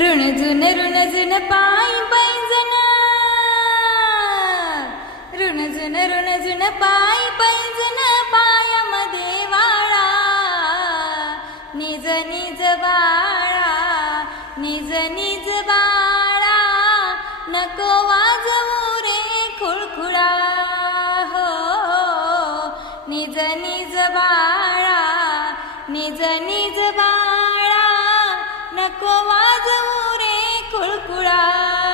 ऋणझुन ऋणझुन पायी पैंजण, ऋणझुन ऋणझुन पायी पैंजण, पायामध्ये वाळा निज निज बाळा, निज निज बाळा, नको वाजवू रे खुळखुळा हो. निज निज बाळा, निज निज बाळा, नको वाजवू रे खुळखुळा.